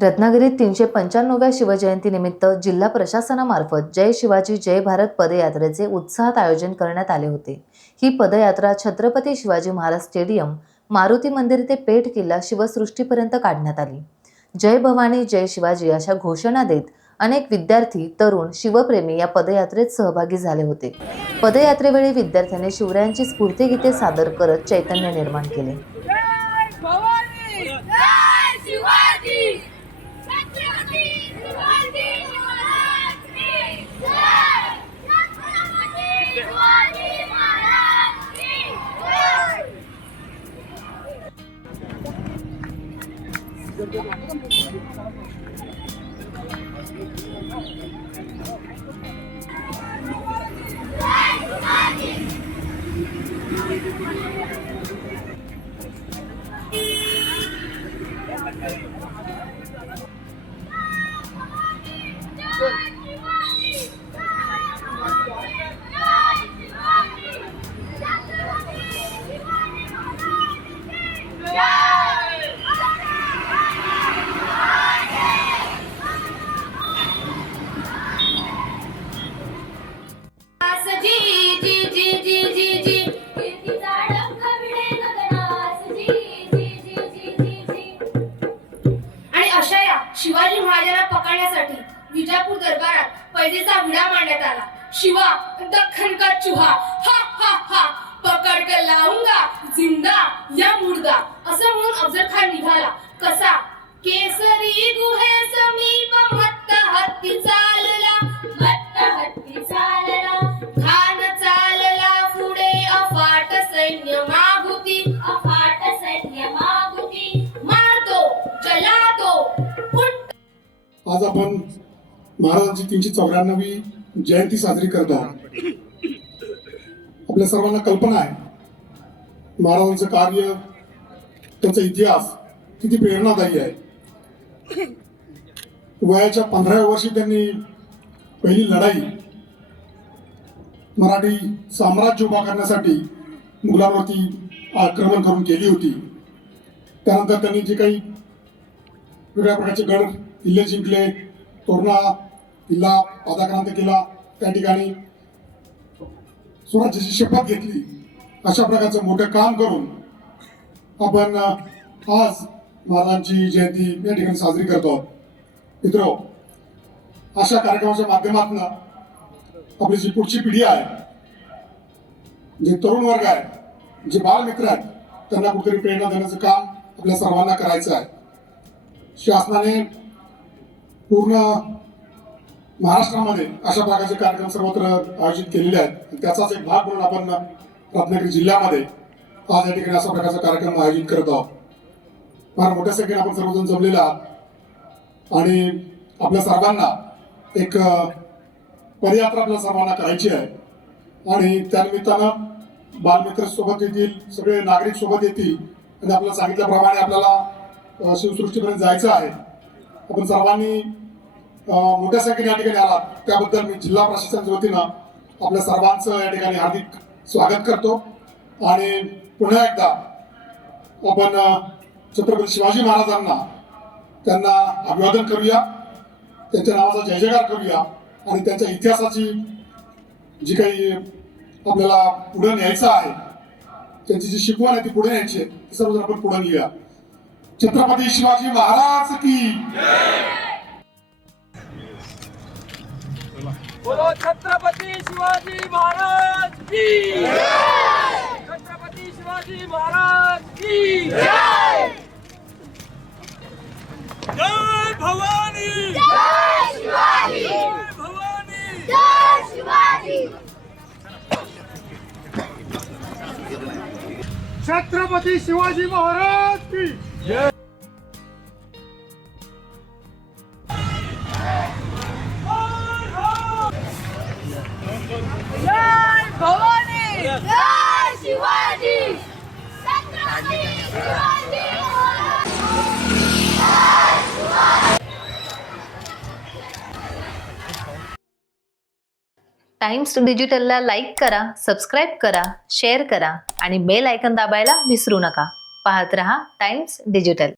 रत्नागिरीत 395व्या शिवजयंतीनिमित्त जिल्हा प्रशासनामार्फत जय शिवाजी जय भारत पदयात्रेचे उत्साहात आयोजन करण्यात आले होते। ही पदयात्रा छत्रपती शिवाजी महाराज स्टेडियम, मारुती मंदिर ते पेठ किल्ला शिवसृष्टीपर्यंत काढण्यात आली। जय भवानी जय शिवाजी अशा घोषणा देत अनेक विद्यार्थी, तरुण, शिवप्रेमी या पदयात्रेत सहभागी झाले होते। पदयात्रेवेळी विद्यार्थ्यांनी शिवरायांची स्फूर्तिगीते सादर करत चैतन्य निर्माण केले। शिवाजी महाराजांना पकडण्यासाठी विजापूर दरबारात पैजेचा विडा मांडण्यात आला। शिवा दख्खन का चुहा, हा हा हा, पकड के लाऊंगा जिंदा या मुर्दा, असं म्हणून अफजल खान निघाला। कसा केसरी गुहे समीप मत्त हत्ती चालला, खान चालला पुढे अफाट सैन्य मागुती, मारतो जलातो। आज आपण महाराजांची 394वी जयंती साजरी करत आहोत। आपल्या सर्वांना कल्पना आहे महाराजांचं कार्य, त्यांचा इतिहास किती प्रेरणादायी आहे। वयाच्या 15व्या वर्षी त्यांनी पहिली लढाई मराठी साम्राज्य उभा करण्यासाठी मुघलांवरती आक्रमण करून केली होती। त्यानंतर त्यांनी जे काही वेगळ्या प्रकारचे गड किल्ले जिंकले, तोरणा किल्ला पादाक्रांत केला, त्या ठिकाणी स्वराज्याची शपथ घेतली। अशा प्रकारचं मोठं काम करून आपण आज महाराजांची जयंती या ठिकाणी साजरी करतो। मित्रो, अशा कार्यक्रमाच्या माध्यमातून आपली जी पुढची पिढी आहे, जे तरुण वर्ग आहे, जे बालमित्र आहेत, त्यांना कुठेतरी प्रेरणा देण्याचं काम आपल्या सर्वांना करायचं आहे। शासनाने पूर्ण महाराष्ट्रामध्ये अशा प्रकारचे कार्यक्रम सर्वत्र आयोजित केलेले आहेत। त्याचाच एक भाग म्हणून आपण रत्नागिरी जिल्ह्यामध्ये आज या ठिकाणी अशा प्रकारचा कार्यक्रम आयोजित करत आहोत। फार मोठ्या संख्येने आपण सर्वजण जमलेले आहात आणि आपल्या सर्वांना एक पदयात्रा आपल्या सर्वांना करायची आहे आणि त्यानिमित्तानं बालमित्र सोबत येतील, सगळे नागरिक सोबत येतील आणि आपल्याला सांगितल्याप्रमाणे आपल्याला शिवसृष्टीपर्यंत जायचं आहे। आपण सर्वांनी मोठ्या संख्येने या ठिकाणी आलात त्याबद्दल मी जिल्हा प्रशासनाच्या वतीनं आपल्या सर्वांचं या ठिकाणी हार्दिक स्वागत करतो आणि पुन्हा एकदा आपण छत्रपती शिवाजी महाराजांना त्यांना अभिवादन करूया, त्यांच्या नावाचा जय जयकार करूया आणि त्यांच्या इतिहासाची जी काही आपल्याला पुढे न्यायचं आहे, त्यांची जी शिकवण आहे ती पुढे न्यायची आहे, ती सर्वजण आपण पुढे नेऊया। छत्रपती शिवाजी महाराज की बोलो, छत्रपती शिवाजी महाराज की जय, छत्रपती शिवाजी महाराज की जय, जय भवानी, जय शिवाजी, जय भवानी, जय शिवाजी। छत्रपती शिवाजी महाराज की जय। जय भवानी, जय शिवाजी, छत्रपती शिवाजी महाराज। टाइम्स डिजिटलला लाईक करा, सबस्क्राईब करा, शेअर करा आणि बेल आयकॉन दाबायला विसरू नका। पाहत रहा टाइम्स डिजिटल।